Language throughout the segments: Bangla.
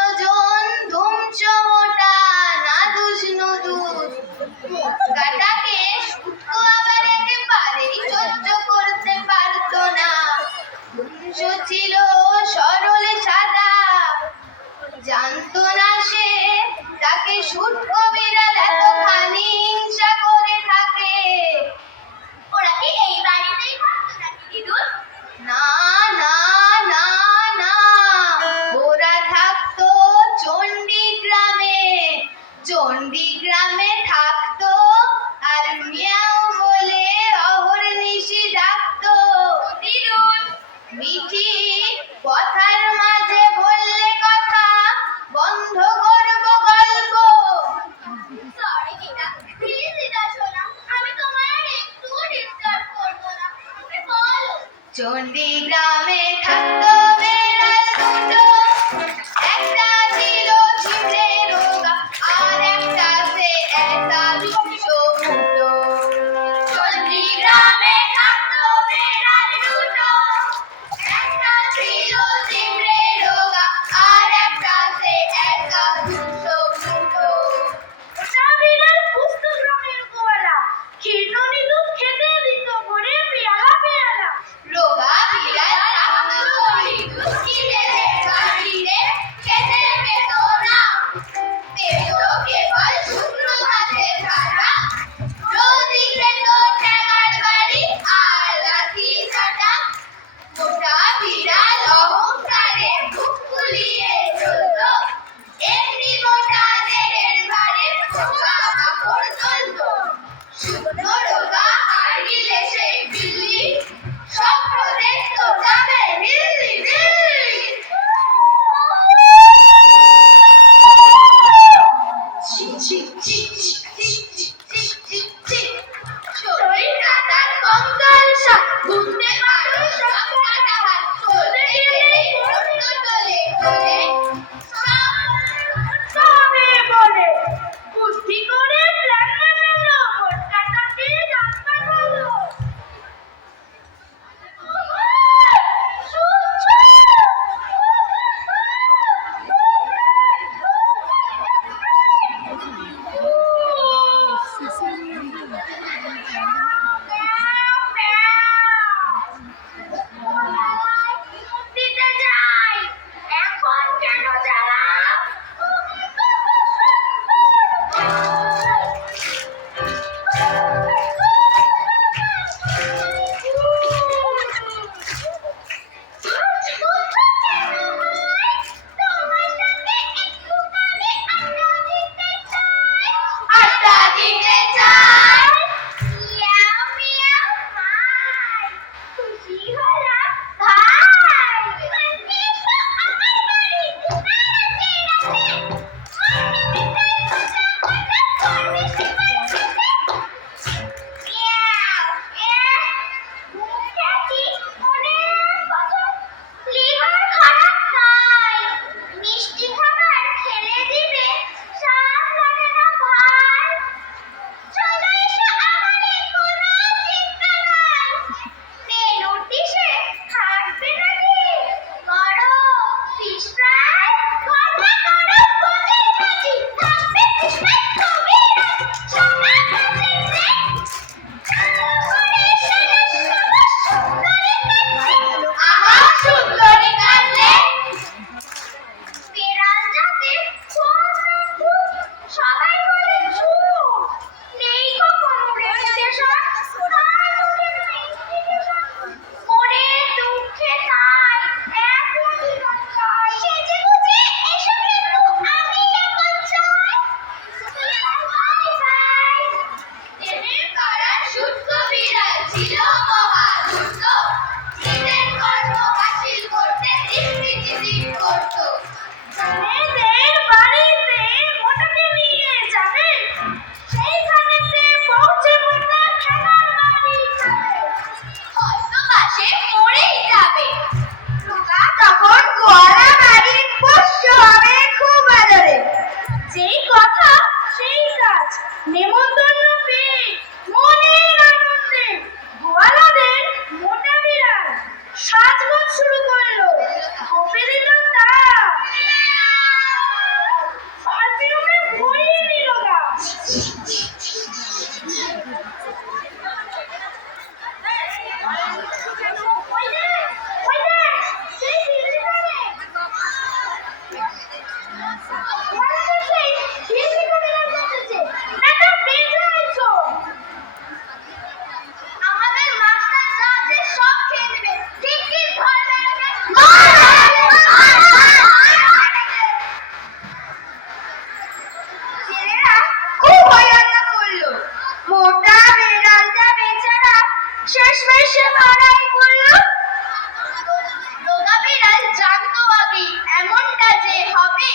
ওজন ধুমছো মোটা নাদুস নুদুস গাটাকে শুটকো আবার একেবারেই সহ্য করতে পারতো না। ধুমছো ছিল সরল সাদা, জানতো না সে তাকে শুটকো বিড়াল এতখানি হিংসা করে থাকে। ওরা কি এই বাড়িতেই থাকতো নাকি দিদুন? না না না না, ওরা থাকতো আমাদের মাস্টার যা আছে সব খেয়ে নেবে। ঠিক কি ঘর বেরোবে? ছেলেরা খুব হইহল্লা করলো। মোটা বেড়ালটা বেচারা শেষমেশ মারাই পড়লো। রোগা বিড়াল জানতো আগে এমনটা যে হবে,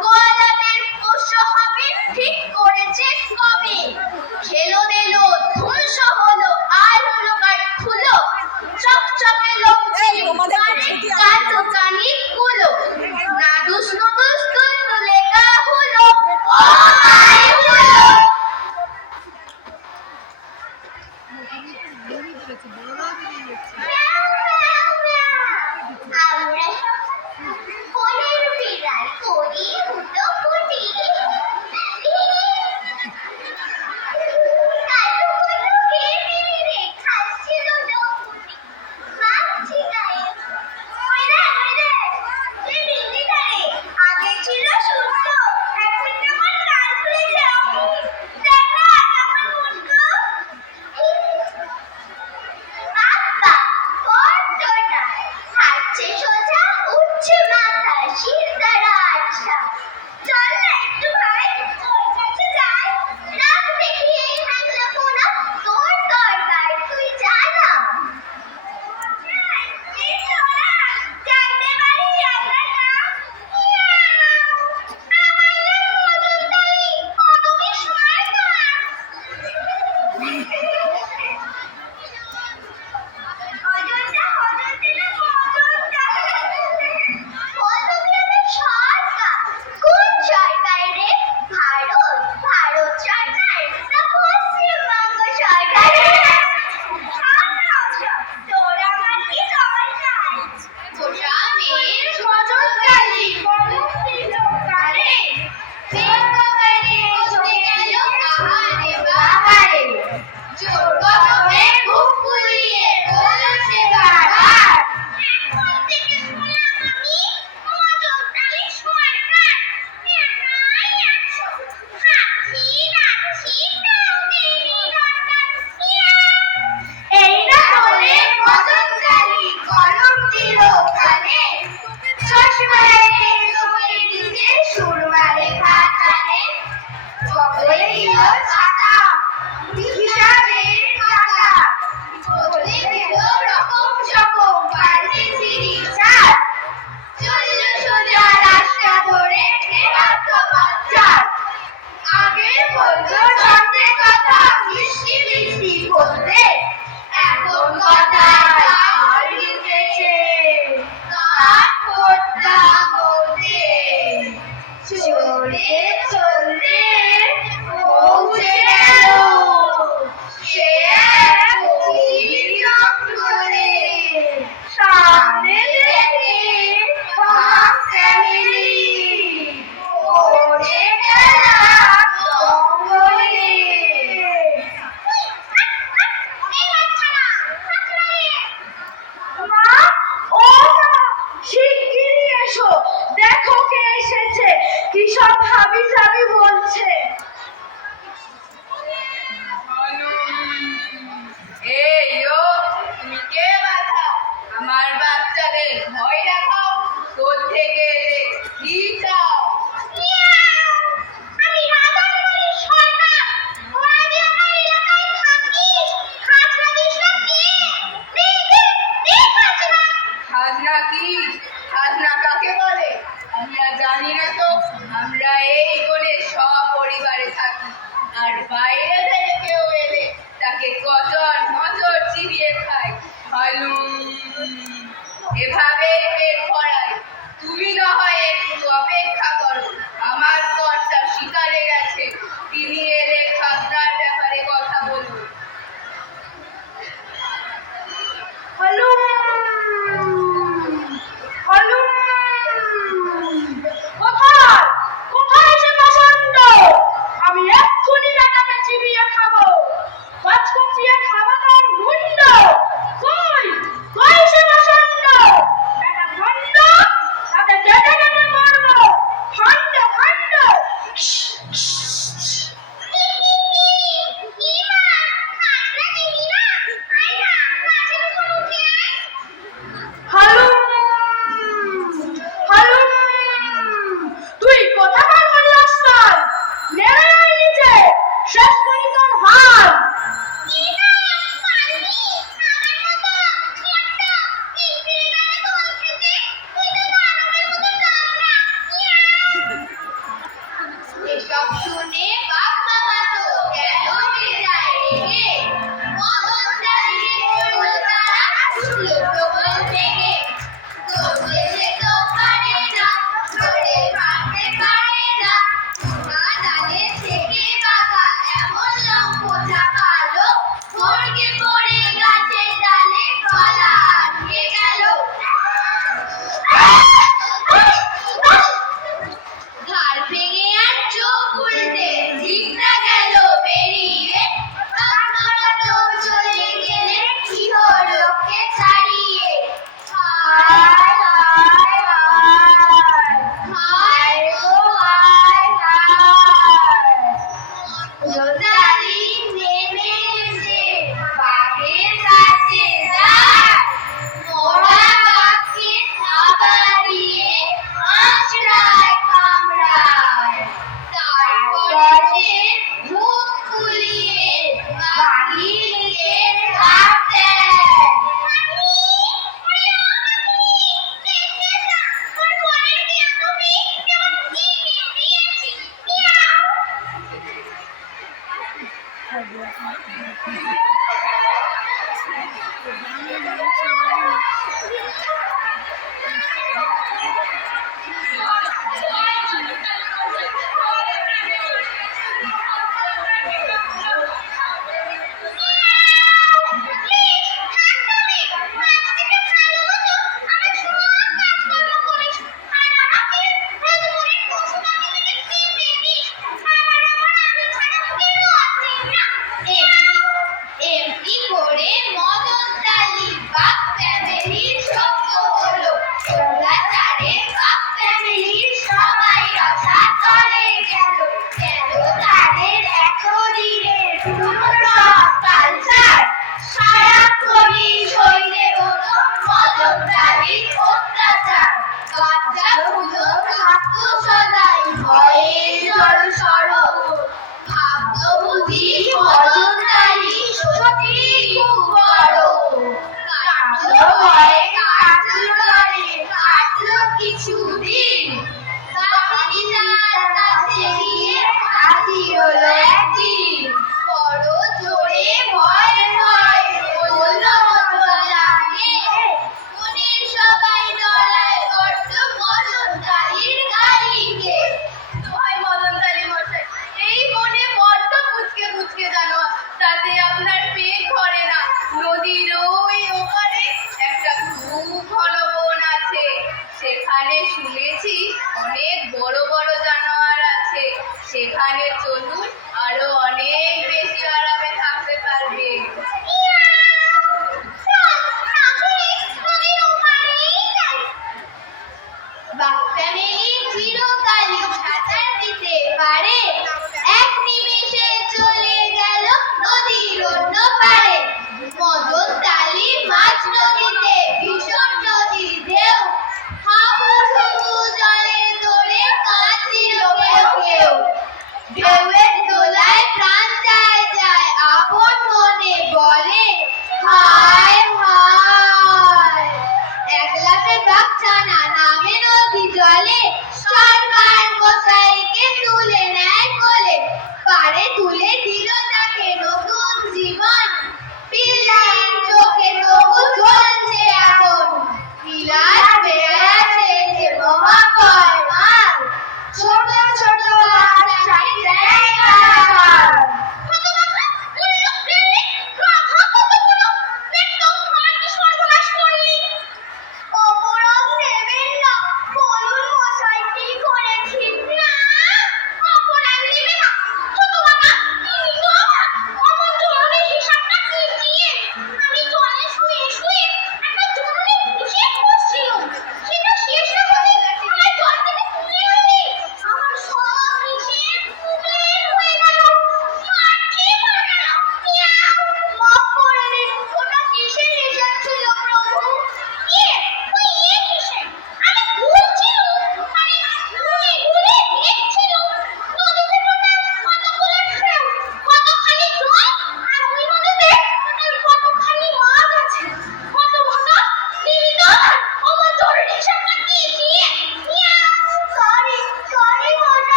গোয়ালাদের পোষ্য হবে ঠিক করেছে কবে। খেলো দিলো ধ্বংস হলো, আর হলো কাঠ খুলো, চকচকে লক্ষ্মী কালো কানি গুলো, নাদুস নুদুস তুলতুলে গা হলো, ও মাই হলো। আমরা কোলের বিড়াল করি হুটোপুটি, কালুগুলো খেয়ে রে খাচ্ছিল ডুবুটি, মাছি গায়ে ওই রে সে বিন্দিটা রে আগে ছিল সুন্দর, এখন কেমন কাল খুলে যাও, দেখ না কেমন মুটকো। বাবা বড্ডটা হাঁটছে সোজা, উঠছে মাথা, শির দ্বারা আচ্ছা। চল না একটু ভাই ওর কাছে যাই, রাত দেখিয়ে হ্যাংলা পোনা, তোর দরকার তুই জানা। এই সোনা জানতে পারি আমরা না, আমার নাম মজুমদারি, তুমি সরকার। অযোধ্যা অযোধ্যা না অযোধ্যা, কোন সরকার রে? ভারত ভারত সরকার না পশ্চিমবঙ্গ সরকার? তোর আমার কি সমস্যা? গোস্বামীর মজুমদারি কলম দিল কানে, বিজ্ঞানে চলে গেল কাহারে বাহারে, জোর কদমে বুক ফুলিয়ে বলল সে বারবার, এখন থেকে বললাম আমি মজুমদারি সরকার, একাই আছো, হাঁচি রাখছি কাউকেরই দরকার। এই না বলে মজুমদারি কলম দিল কানে, চশমায় চোখে নিজে সুরমারে খাতানে, বগলে দিল ছাতা হিসাবের খাতা, বলে দিল রকম সকম পাল্টে চিনি চাল, চলল সোজা রাস্তা ধরে ফেরাত বাচ্চার, আগে বলতো সঙ্গে কথা মিষ্টি মিষ্টি বলতে, এখন কথা ঝাল দিতেছে কাঠ কোট্টা বলতে, চলে চলতে পৌঁছে গেল সে এক গভীর জঙ্গলে, সামনে দেখে বাঘ ফ্যামিলি, ওরে গেলা জঙ্গলে। মা, ও মা, শিগগিরই এসো, দেখো কে এসেছে, কি সব হাবি জাবি বলছে। এই ও, তুমি কে বাছা? আমার বাচ্চাদের ভয় দেখাও, কোত্থেকে এলে, কি চাও? আমি রাধামণি সরকার, ওরা যে আমার এলাকায় থাকিস, খাজনা দিস না কে? দে খাজনা। খাজনা কি? খাজনা কাকে বলে আমরা জানি না তো। আমরা এই কোণে সপরিবারে থাকি, আর বাইরে থেকে কেউ এলে তাকে কচর মচর চিবিয়ে খায়, এভাবে পেট ভরায়। তুমি না হয় একটু অপেক্ষা করো, আমার কর্তা শিকারে গেছে, তিনি এলে খাজনার ব্যাপারে কথা বলবো। হলুম হলুম, কোথায় কোথায় সে প্রচন্ড, আমি এক্ষুনি বেটাকে চিবিয়ে খাবো, কচকচিয়ে খাবো তার মুন্ড, কই কই সে প্রচন্ড, বেটা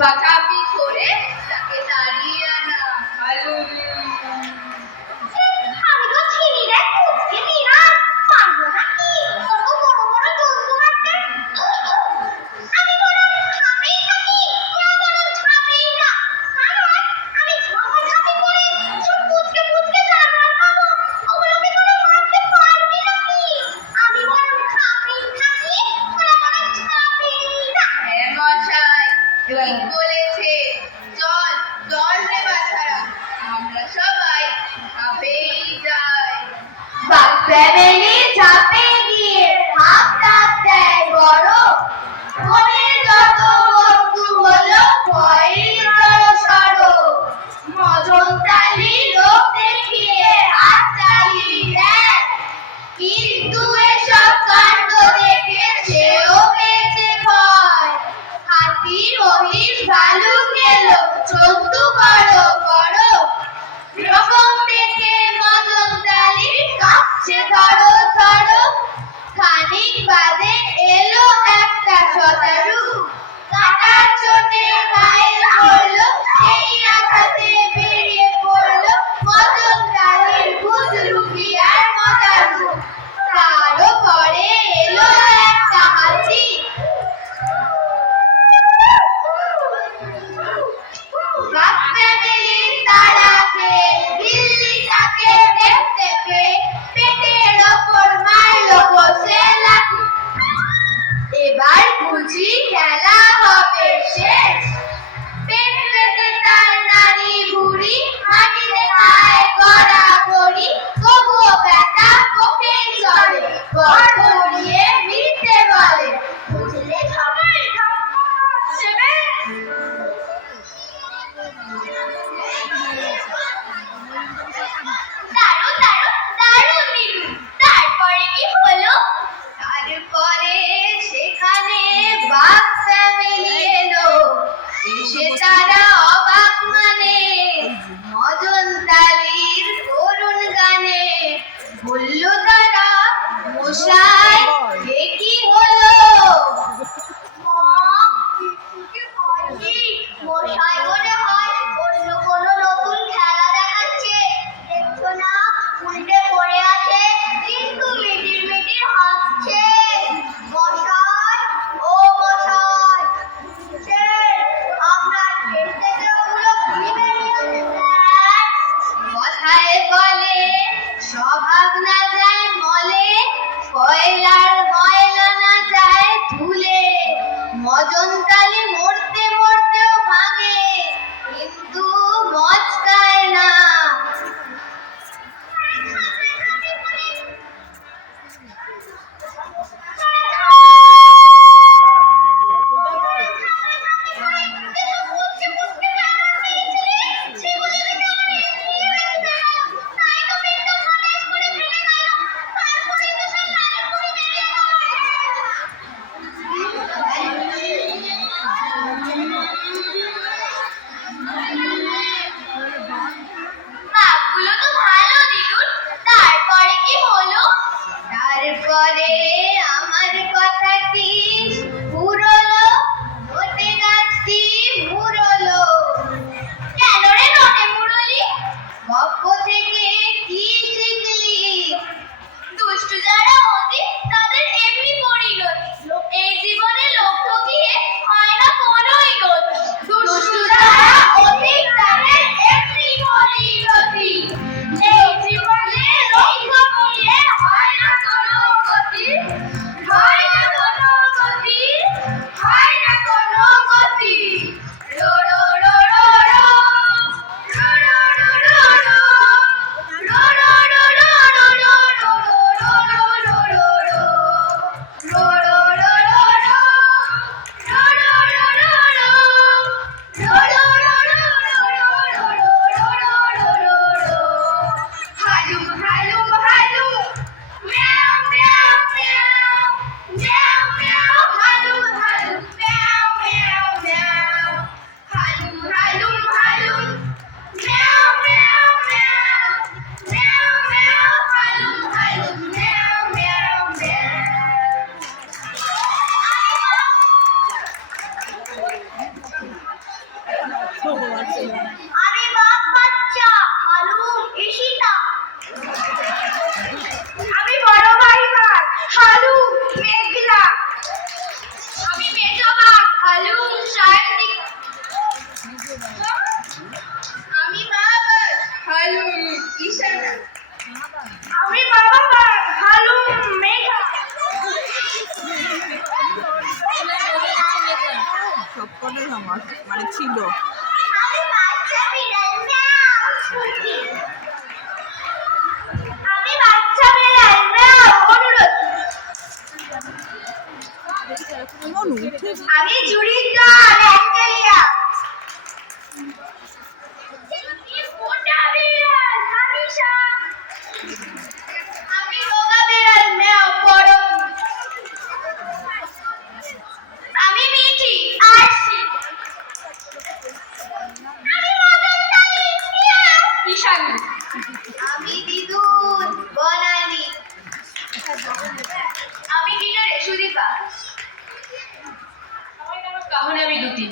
ধাপ্পাধাপি করে তাকে তাড়িয়ে আনা। ভালো আমি তো চিনি রে চিনি না পারবো নাকি কত বড় বড় জন্তু মারতে আমি বরং ঝাঁপেই থাকি ওরা বরং ঝাঁপেই না কারণ আমি ঝাঁপাঝাঁপি করে সব পুচকে পুচকে জানোয়ার পাবো ওগুলোকে তোরা মারতে পারবি নাকি আমি বরং ঝাঁপেই থাকি ওরা বরং ঝাঁপেই না হ্যাঁ মশাই, ঠিক বলেছে। চল চল রে বাছারা, আমরা সবাই ঝাঁপেই যাই। বাঘ ফ্যামিলি ঝাঁপে গিয়ে হাফ ডাক দেয় বড় মনের যত বস্তু হলো ভয়েরই জড়সড় মজনতালি লোক দেখিয়ে হাত চালিয়ে দেয় কিন্তু এসব কাণ্ড দেখে সেও পেয়েছে ভয় হাতি মহিষ ভালুক এলো জন্তু বড় বড় রকম দেখে মজনতালি কাঁপছে ধরো ধরো খানিক বাদে এলো একটা শতারু কাটার চোটে ঘায়েল হলো সেই আঘাতে বেরিয়ে পড়লো মজনতালির বুজরু কি আর মজারু তারও পরে এলো একটা হাতি বাঘ ফ্যামিলির তারাকে দিল্লিটাকে দেখতে পেয়ে পেটের ওপর মারলো বসে লাথি এবার বুঝি খেলা হবে শেষ পেট পেতে তার নানি বুড়ি মাটিতে খায় গড়াগড়ি তবুও ব্যথা বুকেই চলে গড় গড়িয়ে মিথ্যে বলে বুঝলে সবাই সেবে দারুণ দারুণ দারুণ নিরু তারপরে কি হলো তারপরে সেখানে বাঘ ফ্যামিলি এলো এসে তারা অবাক মানে মজনতালির করুণ গানে বলল তারা মশাই এ কি হলো মশাই মনে হয় অন্য কোনো নতুন খেলা দেখাচ্ছে দেখছো না উল্টে পড়ে আছে কিন্তু মিটির মিটির হাসছে মশাই ও মশাই আপনার খেলতে আমার মানে ছিল। আমি বাচ্চা বিড়াল ম্যাও ছুটি। আমি বাচ্চা বিড়াল ম্যাও অনুরোধ। মনু উঠে আমি জুড়ির দল অ্যাঞ্জেলিয়া। মোটা বিড়াল তানিশা। আমি রোগা বিড়াল ম্যাও পরম। আমি মিঠি আরশি। আমি মদন তানি মিয়াও ঈশানী। আমি দিদুন বনানী। আমি গিটারে সুদীপা। তাহলে আমি দুটি।